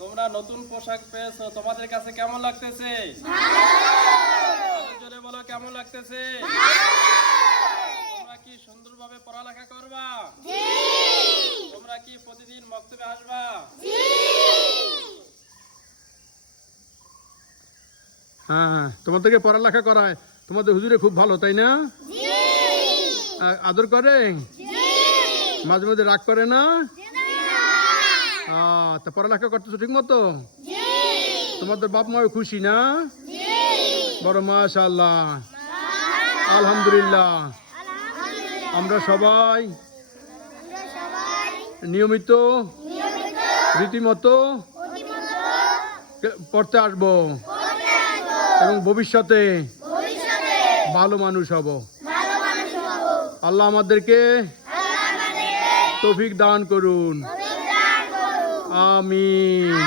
তোমরা নতুন পোশাক পেয়েছো, তোমাদের কাছে কেমন লাগতেছে? জোরে বলো, কেমন লাগতেছে? তোমরা কি সুন্দরভাবে পড়ালেখা করবা? তোমরা কি প্রতিদিন মক্তবে আসবা? হ্যাঁ, তোমাদেরকে পড়ালেখা করায়। তোমাদের হুজুরে খুব ভালো, তাই না? আদর করে? মাঝে মাঝে রাগ করে না? তা পড়ালেখা করতেছো ঠিক মতো? তোমাদের বাপ মাও খুশি না? বড় মাশাআল্লাহ, আলহামদুলিল্লাহ। আমরা সবাই নিয়মিত রীতিমতো পড়তে আসবো এবং ভবিষ্যতে ভালো মানুষ হব। আল্লাহ আমাদেরকে তৌফিক দান করুন, আমিন।